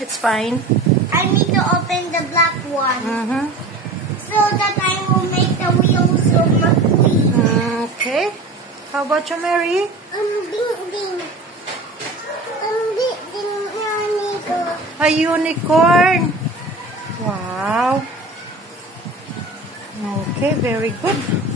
It's fine. I need to open the black one. So that I will make the wheels of McQueen. Okay. How about you, Mary? Ding. A unicorn. Wow. Okay, very good.